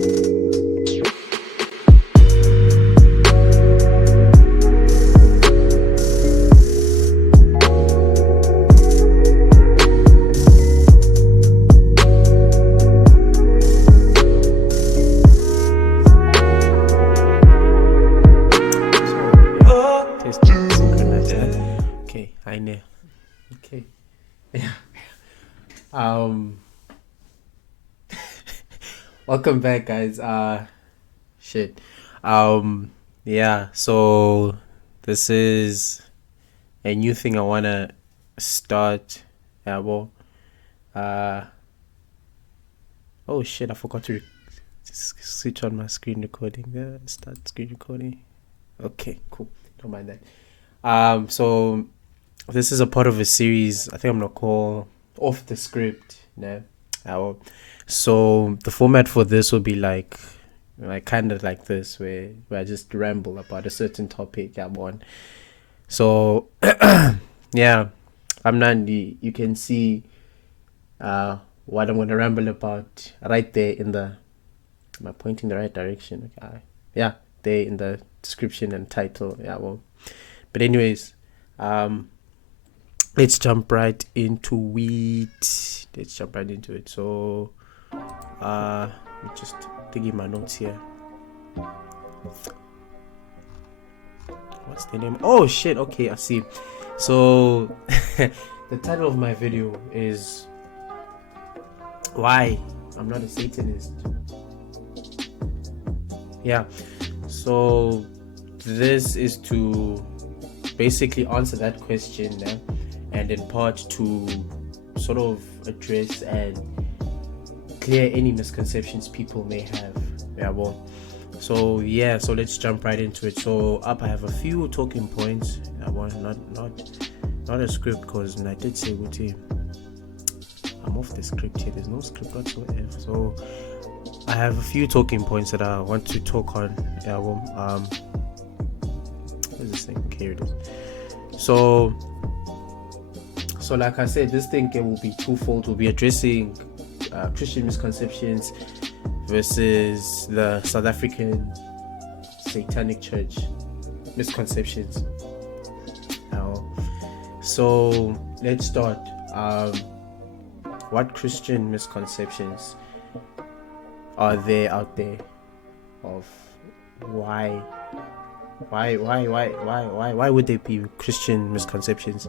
Okay. Yeah. Um Welcome back, guys. Shit. Yeah, so this is a new thing I wanna start. Yeah, well. Oh shit, I forgot to switch on my screen recording. Start screen recording. Okay, cool. Don't mind that. So this is a part of a series. I think I'm gonna call Off the Script. No. So the format for this will be like kind of like this, where I just ramble about a certain topic I'm on. So yeah, I'm Nandi. You can see what I'm gonna ramble about right there in the. Am I pointing the right direction? Okay. Yeah, there in the description and title. Yeah, well. But anyways, let's jump right into it. So let me just taking my notes here. What's the name? Oh shit, okay, I see. So the title of my video is Why I'm Not a Satanist. Yeah, so this is to basically answer that question, and in part to sort of address and clear any misconceptions people may have. Yeah, well, so let's jump right into it. So up I have a few talking points. I want not a script, because I did say I'm off the script here. There's no script whatsoever. So I have a few talking points that I want to talk on. Yeah, well, where's this thing? Okay, here it is. So like I said, this thing will be twofold. We'll be addressing Christian misconceptions versus the South African Satanic Church misconceptions. So let's start. What Christian misconceptions are there out there of why would there be Christian misconceptions?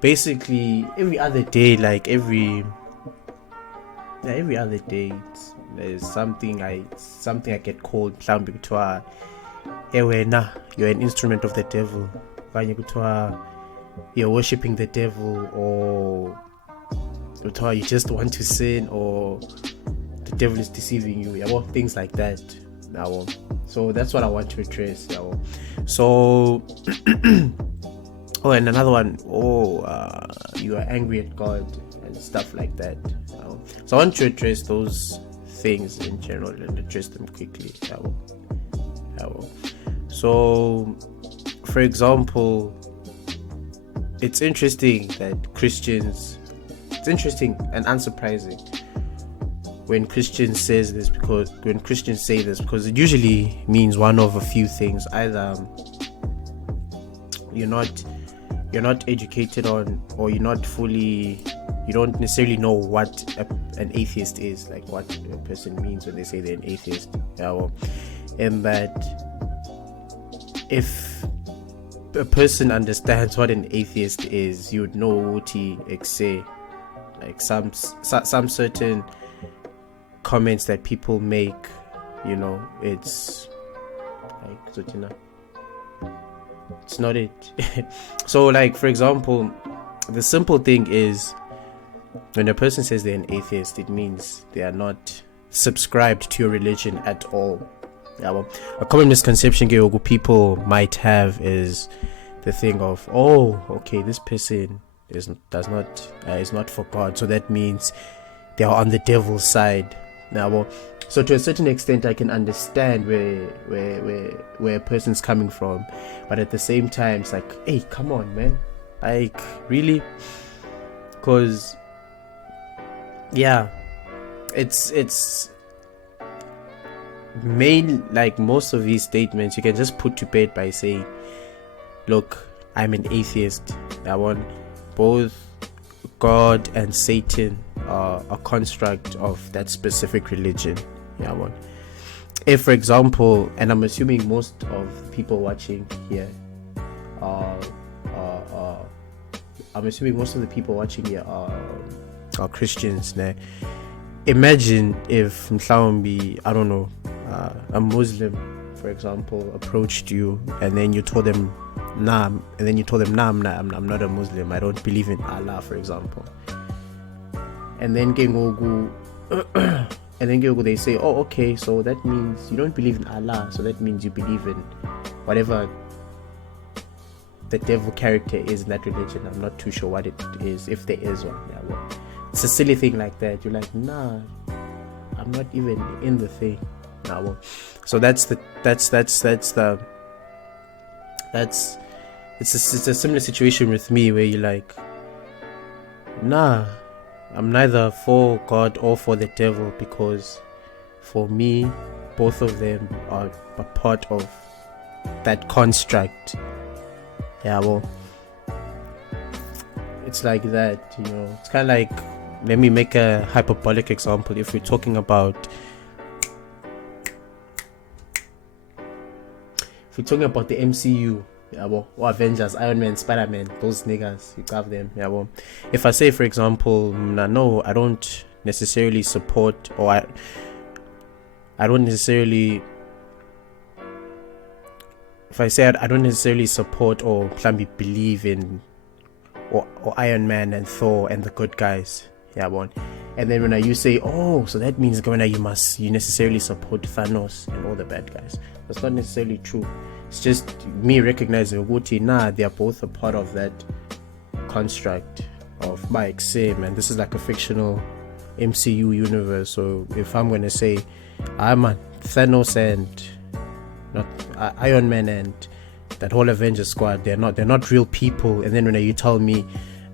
Basically, every other day, every other day, there's something I get called. You're an instrument of the devil. You're worshipping the devil, or you just want to sin, or the devil is deceiving you. Yeah, things like that. So that's what I want to address. So oh, and another one, you are angry at God and stuff like that. So I want to address those things in general and address them quickly. So for example, it's interesting and unsurprising when Christians say this, because it usually means one of a few things. Either you're not educated on, or you don't necessarily know what an atheist is, like what a person means when they say they're an atheist. And that if a person understands what an atheist is, you would know what he say, like some certain comments that people make, it's like, it's not it. So like, for example, the simple thing is, when a person says they're an atheist, it means they are not subscribed to your religion at all. A common misconception people might have is the thing of, this person is not for God, so that means they are on the devil's side. So to a certain extent, I can understand where a person's coming from, but at the same time, it's like, hey, come on, man, like, really? Because it's most of these statements you can just put to bed by saying, look, I'm an atheist. I want both God and Satan are a construct of that specific religion. Yeah, one. If, for example, and I'm assuming most of people watching here I'm assuming most of the people watching here are Christians. Now, imagine if mhlawumbi, I don't know, a Muslim, for example, approached you and then you told them, nah, I'm not a Muslim. I don't believe in Allah, for example. And then they say, oh, okay, so that means you don't believe in Allah, so that means you believe in whatever the devil character is in that religion. I'm not too sure what it is, if there is one. Yeah, well, it's a silly thing like that. You're like, nah, I'm not even in the thing. Nah, well, so it's a similar situation with me where you're like, nah, I'm neither for God or for the devil, because for me both of them are a part of that construct. Yeah, well, it's like that, you know. It's kind of like, let me make a hyperbolic example. If we're talking about the MCU, yeah, well, or Avengers, Iron Man, Spider-Man, those niggas, you have them. Yeah, well, if I say, for example, no, I don't necessarily support, or I don't necessarily, if I say I don't necessarily support or believe in or Iron Man and Thor and the good guys, yeah, one. And then when you say, oh, so that means you necessarily support Thanos and all the bad guys. That's not necessarily true. It's just me recognizing they are both a part of that construct of Mike Sim, and this is like a fictional MCU universe. So if I'm gonna say I'm a Thanos and not Iron Man and that whole Avengers squad, they're not real people, and then when you tell me,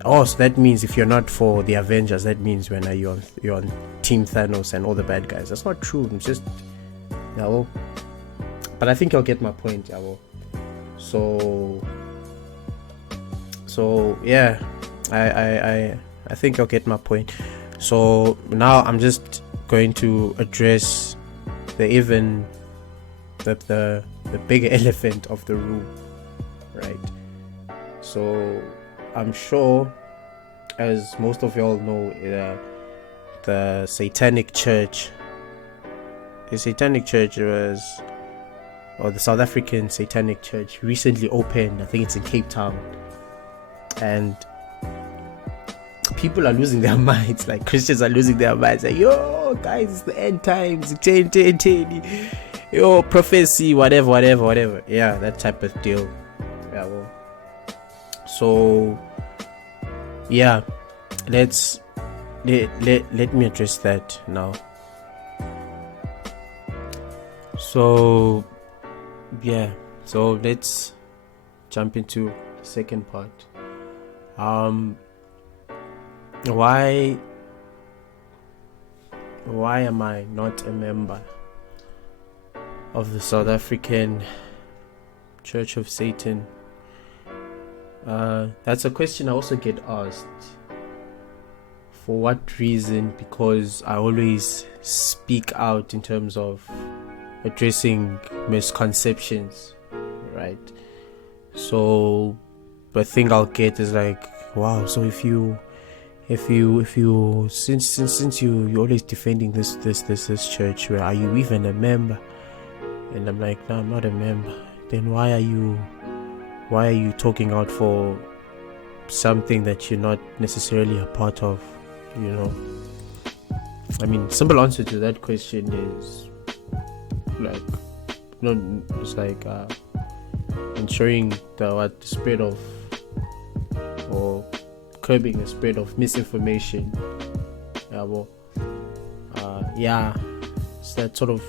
oh, so that means if you're not for the Avengers, that means when you're on Team Thanos and all the bad guys. That's not true. It's just, no. But I think you'll get my point, Yabo. So yeah, I think you'll get my point. So now I'm just going to address the bigger elephant of the room, right? So I'm sure, as most of y'all know, the Satanic Church was, or the South African Satanic Church recently opened. I think it's in Cape Town, and people are losing their minds. Like, Christians are losing their minds. Like, yo, guys, it's the end times. Yo, prophecy, whatever. Yeah, that type of deal. Yeah, well. So, yeah, let me address that now. So, yeah, so let's jump into the second part. Why am I not a member of the South African Church of Satan? That's a question I also get asked. For what reason? Because I always speak out in terms of addressing misconceptions, right? So the thing I'll get is like, wow, so if you since you're always defending this church, where are you even a member? And I'm like, no, I'm not a member. Then why are you talking out for something that you're not necessarily a part of? You know, I mean, simple answer to that question is like, it's like ensuring the spread of, or curbing the spread of misinformation. It's that sort of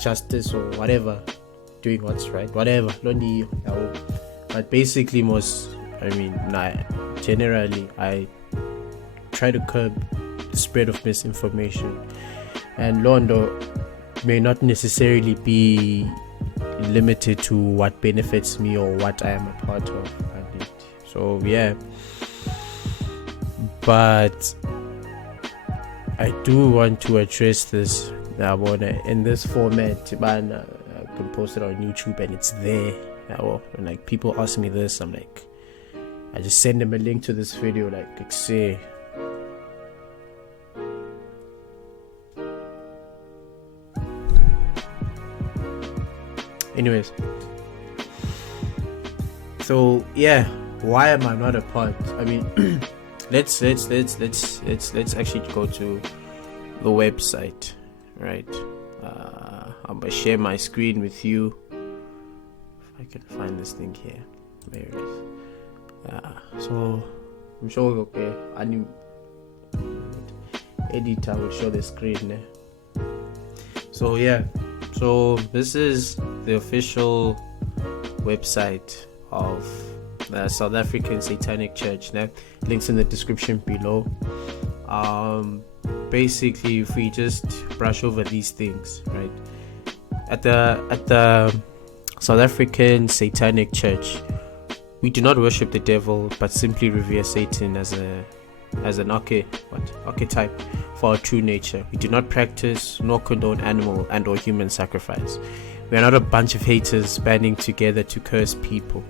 justice or whatever, doing what's right, whatever. But basically, generally, I try to curb the spread of misinformation. And Londo, may not necessarily be limited to what benefits me or what I am a part of. So yeah, but I do want to address this. In this format, man, I can post it on YouTube and it's there. When like people ask me this, I'm like, I just send them a link to this video, like say. Anyways, so yeah, why am I not a part? I mean, let's actually go to the website, right? I'm gonna share my screen with you. If I can find this thing here, there it is. So I'm sure okay. I knew editor will show the screen. So yeah. So this is the official website of the South African Satanic Church. Now, links in the description below. Basically, if we just brush over these things, right? At the South African Satanic Church, we do not worship the devil, but simply revere Satan as an archetype for our true nature. We do not practice nor condone animal and or human sacrifice. We are not a bunch of haters banding together to curse people.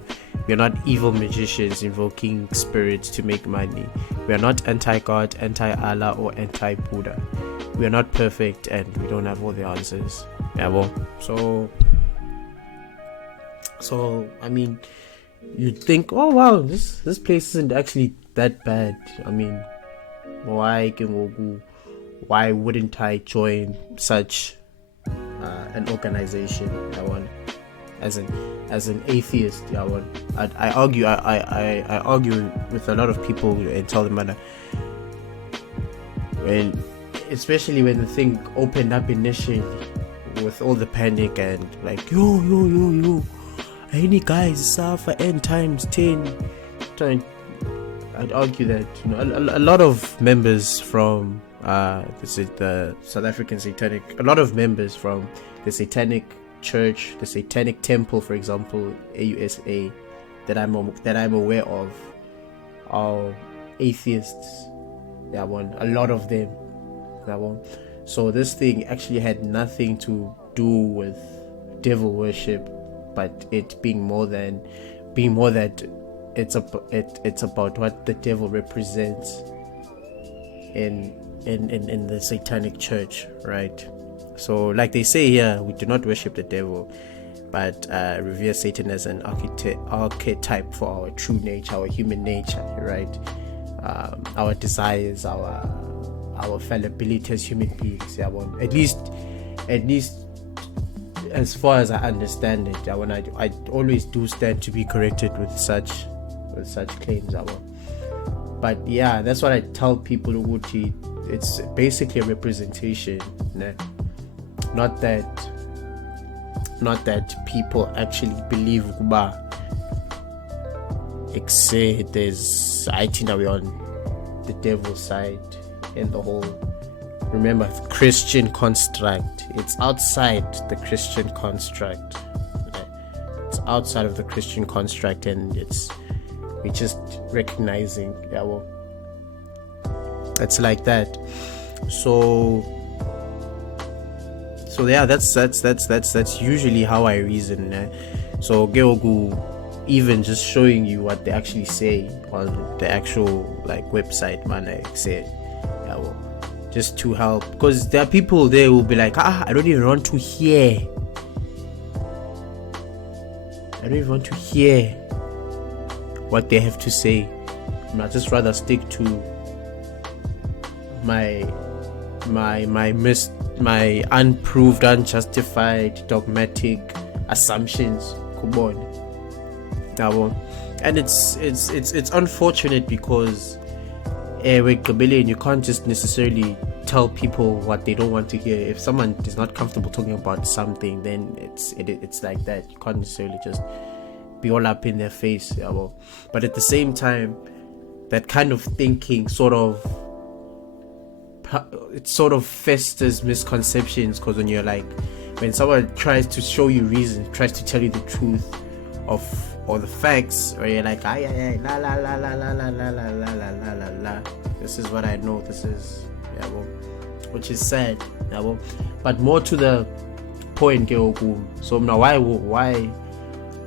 We are not evil magicians invoking spirits to make money. We are not anti-God, anti-Allah or anti-Buddha. We are not perfect and we don't have all the answers. Yeah, well, so I mean, you'd think, oh wow, this place isn't actually that bad. I mean, why wouldn't I join such an organization? As an atheist, I argue with a lot of people and tell them that especially when the thing opened up initially with all the panic and like yo, any guys suffer end times 10. I'd argue that a lot of members from the South African Satanic, a lot of members from the Satanic Church, the Satanic Temple, for example, AUSA, that I'm aware of, are atheists. A lot of them. So this thing actually had nothing to do with devil worship, but it being more that it's about what the devil represents in the Satanic Church, right? So like they say here, we do not worship the devil, but revere Satan as an archetype for our true nature, our human nature, right? Our desires, our fallibility as human beings. At least as far as I understand it, I always do stand to be corrected with such claims. But yeah, that's what I tell people. It's basically a representation, not that people actually believe except there's we're on the devil's side in the whole. Remember, the Christian construct, it's outside the Christian construct. It's outside of the Christian construct, and we're just recognizing, it's like that. So yeah, that's usually how I reason. So Geogu, even just showing you what they actually say on the actual website, man, like say, just to help, because there are people there who will be like, I don't even want to hear what they have to say. I'd just rather stick to my unproved, unjustified, dogmatic assumptions. Come on. And it's unfortunate because with Gabellion, you can't just necessarily tell people what they don't want to hear. If someone is not comfortable talking about something, then it's like that. You can't necessarily just be all up in their face. But at the same time, that kind of thinking sort of it sort of festers misconceptions, because when you're like, when someone tries to show you reason, tries to tell you the truth of or the facts, where you're like, ay, la la la la la la la la la la la la la, this is what I know, this is, yeah, well, which is sad, yeah, well, but more to the point, so now why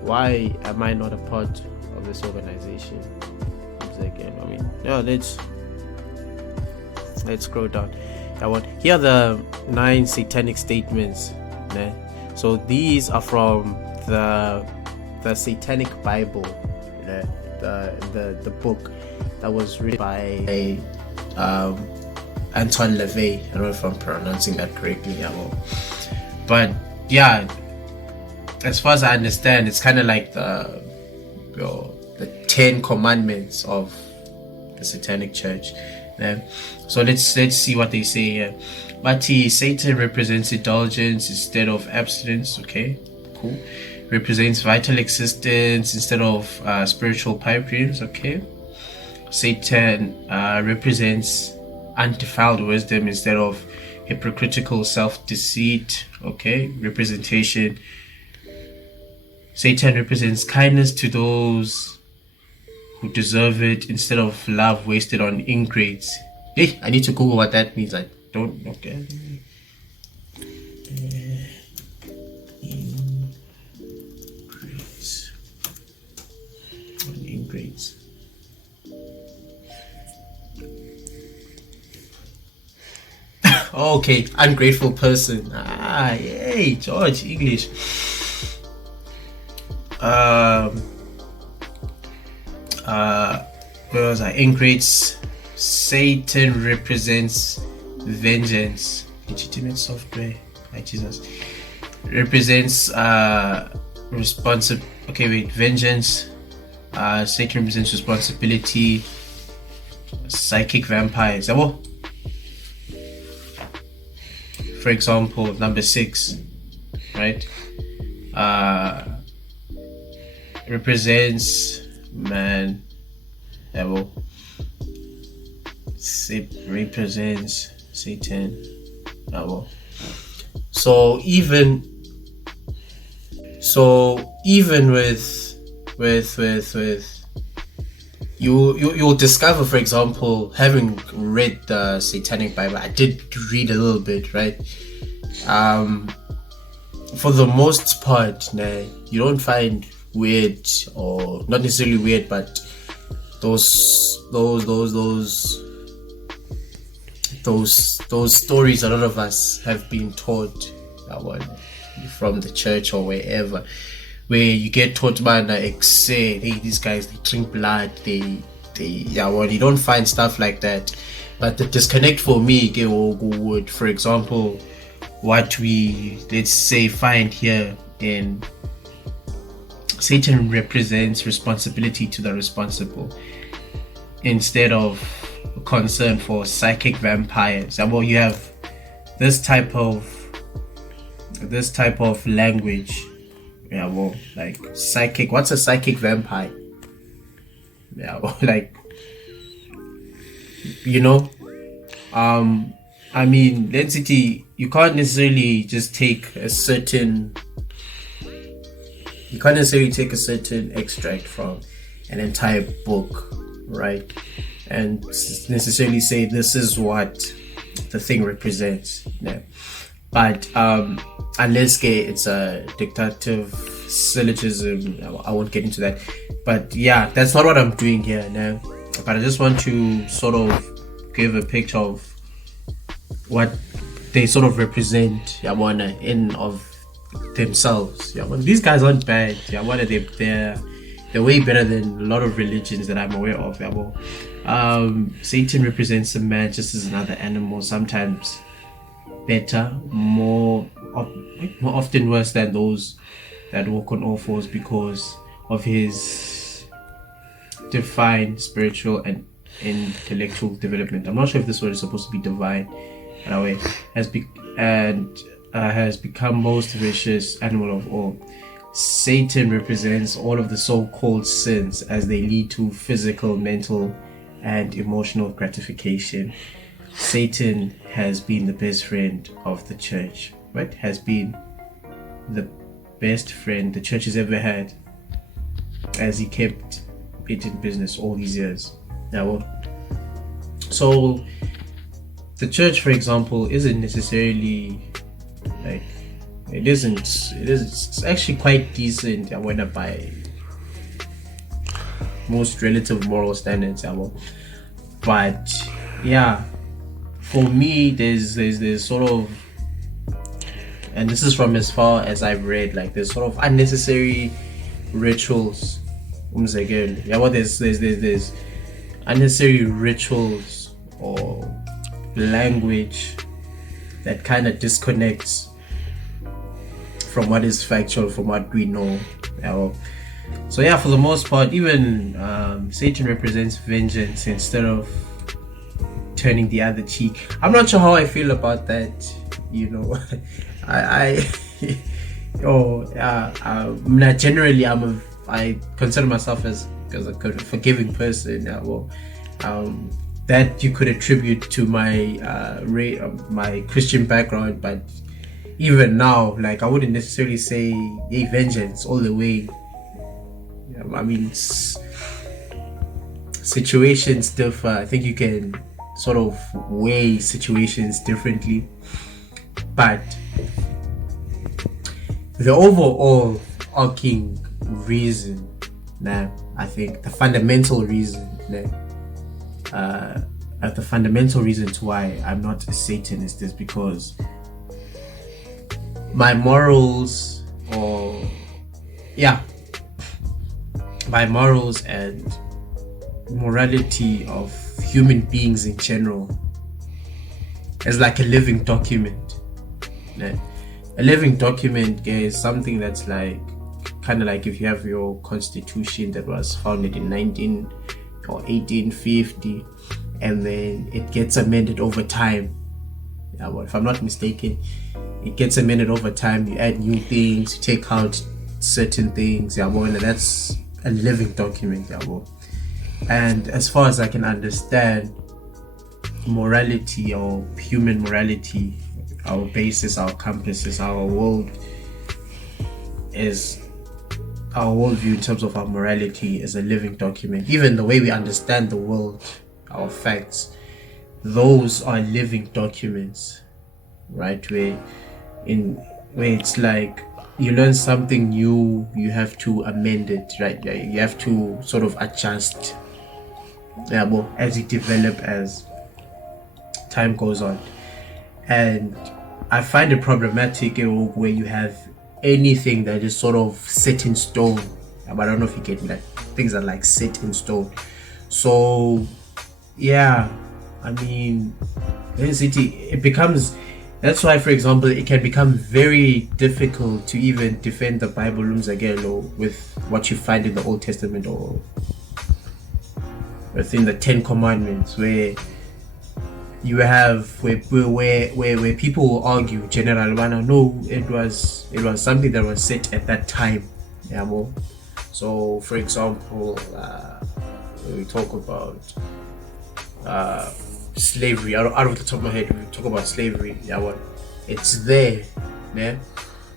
am I not a part of this organization? Again, I mean, yeah, let's scroll down. Here are the 9 satanic statements. Né? So these are from the Satanic Bible, né? the book that was written by Antoine LaVey. I don't know if I'm pronouncing that correctly, but yeah, as far as I understand, it's kind of like the 10 commandments of the Satanic Church. So let's see what they say here. But Satan represents indulgence instead of abstinence. Okay, cool. Represents vital existence instead of spiritual pipe dreams. Okay. Satan represents undefiled wisdom instead of hypocritical self-deceit. Okay. Representation. Satan represents kindness to those who deserve it instead of love wasted on ingrates. Hey, I need to Google what that means. I don't. Okay. Ingrates. Okay, ungrateful person. Yay, George, English. Where was I? Ingrates. Satan represents vengeance. Legitimate software. My Jesus. Represents vengeance. Satan represents responsibility. Psychic vampires. For example, number 6, right? Represents man. It represents Satan. So even with you'll discover, for example, having read the Satanic Bible, I did read a little bit, right? For the most part, you don't find weird, or not necessarily weird, but those stories a lot of us have been taught from the church or wherever, where you get taught, man, say, hey, these guys, they drink blood, you don't find stuff like that. But the disconnect for me would, for example, what we, let's say, find here in Satan represents responsibility to the responsible instead of concern for psychic vampires. You have this type of language, like psychic. What's a psychic vampire? I mean, density, you can't necessarily just take a certain extract from an entire book, right? And necessarily say this is what the thing represents. But unless it's a dictative syllogism, I won't get into that. But yeah, that's not what I'm doing here now. But I just want to sort of give a picture of what they sort of represent, in of themselves. These guys aren't bad. They're way better than a lot of religions that I'm aware of. Satan represents a man just as another animal, sometimes better, more often worse than those that walk on all fours because of his divine, spiritual, and intellectual development. I'm not sure if this word is supposed to be divine, in a way, has become most vicious animal of all. Satan represents all of the so-called sins as they lead to physical, mental, and emotional gratification. Satan has been the best friend of the church, right? Has been the best friend the church has ever had, as he kept it in business all these years. Now, so the church, for example, isn't necessarily like it isn't. It's actually quite decent. I went by most relative moral standards. But yeah, for me, there's sort of, and this is from as far as I've read, like there's sort of unnecessary rituals. Yeah, well, there's unnecessary rituals or language that kind of disconnects from what is factual, from what we know. So yeah, for the most part, even Satan represents vengeance instead of turning the other cheek. I'm not sure how I feel about that. Generally, I consider myself as a forgiving person. That you could attribute to my my Christian background, but even now, like I wouldn't necessarily say vengeance all the way. I mean, situations differ. I think you can sort of weigh situations differently, but the overall arcing reason, I think the fundamental reason, the fundamental reason to why I'm not a Satanist is because my morals, and morality of human beings in general is like a living document. A living document is something that's like kind of like if you have your constitution that was founded in 1850, and then it gets amended over time. If I'm not mistaken, it gets amended over time. You add new things, you take out certain things. And that's a living document. And as far as I can understand, morality or human morality, our basis, our compasses, our worldview in terms of our morality is a living document. Even the way we understand the world, our facts, those are living documents, right? Where it's like you learn something new, you have to amend it, right? You have to sort of adjust, as you develop, as time goes on. And I find it problematic where you have anything that is sort of set in stone. But I don't know if you get me, like things are like set in stone. So yeah, I mean, it becomes, that's why, for example, it can become very difficult to even defend the Bible with what you find in the Old Testament or within the 10 Commandments, where you have where people will argue no, it was something that was set at that time. So for example, when we talk about slavery, out of the top of my head, we talk about slavery, it's there,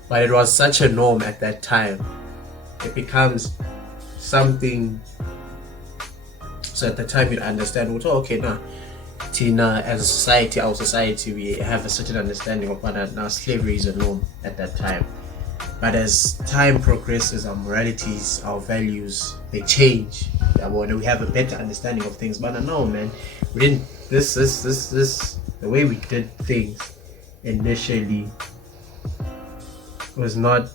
but it was such a norm at that time. It becomes something, so at the time you understand, Tina, as a society, our society, we have a certain understanding of whether now slavery is a norm at that time. But as time progresses, our moralities, our values, they change. We have a better understanding of things. But no, man, we didn't. This, the way we did things initially was not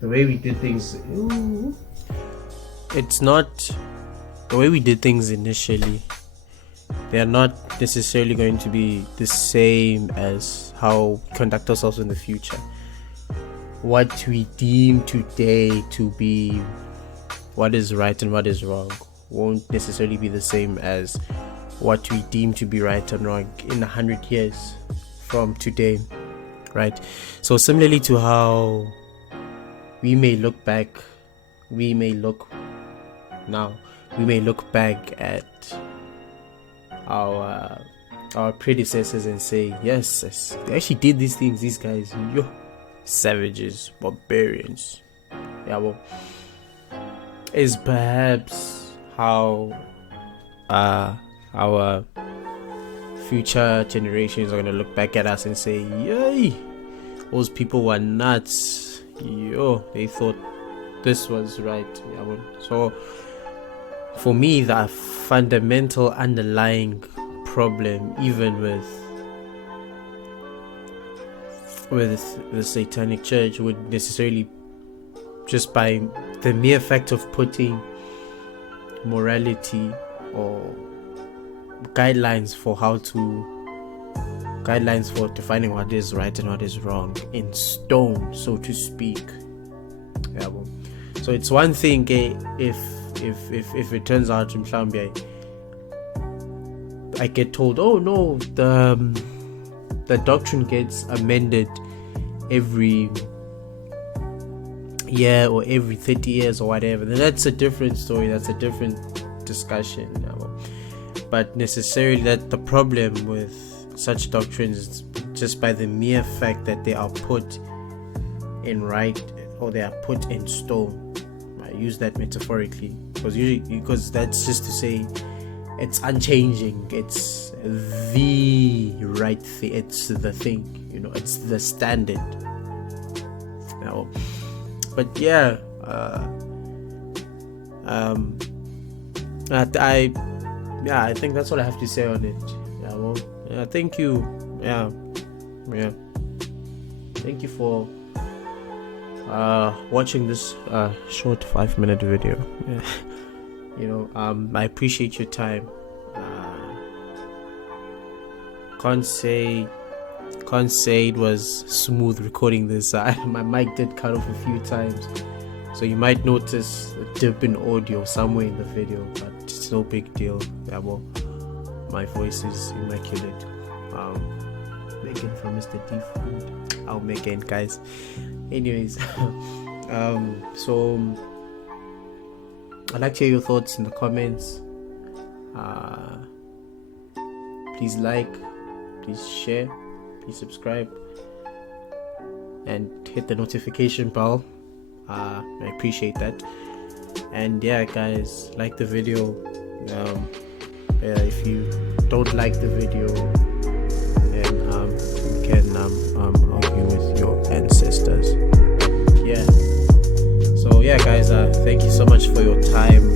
the way we did things. It's not the way we did things initially. They are not necessarily going to be the same as how we conduct ourselves in the future. What we deem today to be what is right and what is wrong won't necessarily be the same as what we deem to be right and wrong in 100 years from today, right? So similarly to how we may look back now, we may look back at our our predecessors and say, yes, they actually did these things. These guys, savages, barbarians. Yeah, well, is perhaps how our future generations are gonna look back at us and say, yay, those people were nuts. They thought this was right. Yeah, well, so for me, the fundamental underlying problem, even with the Satanic Church, would necessarily, just by the mere fact of putting morality or guidelines for defining what is right and what is wrong in stone, so to speak. Yeah, well, so it's one thing, if it turns out I get told, oh no, the doctrine gets amended every year or every 30 years or whatever, then that's a different story, that's a different discussion. But necessarily, that the problem with such doctrines is just by the mere fact that they are put in right, or they are put in stone. I use that metaphorically because that's just to say it's unchanging, it's the right thing, it's the thing, it's the standard. But yeah, I think that's all I have to say on it. Thank you. Thank you for watching this short 5-minute video. I appreciate your time. Can't say it was smooth recording this. My mic did cut off a few times, so you might notice a dip in audio somewhere in the video, but it's no big deal. Yeah, well, my voice is immaculate. Megan from Mr. D Food. I'll make it, guys. Anyways, so I'd like to hear your thoughts in the comments. Please like, please share, please subscribe, and hit the notification bell. I appreciate that. And yeah, guys, like the video. If you don't like the video, then you can argue with your ancestors. Yeah. So yeah, guys, thank you so much for your time.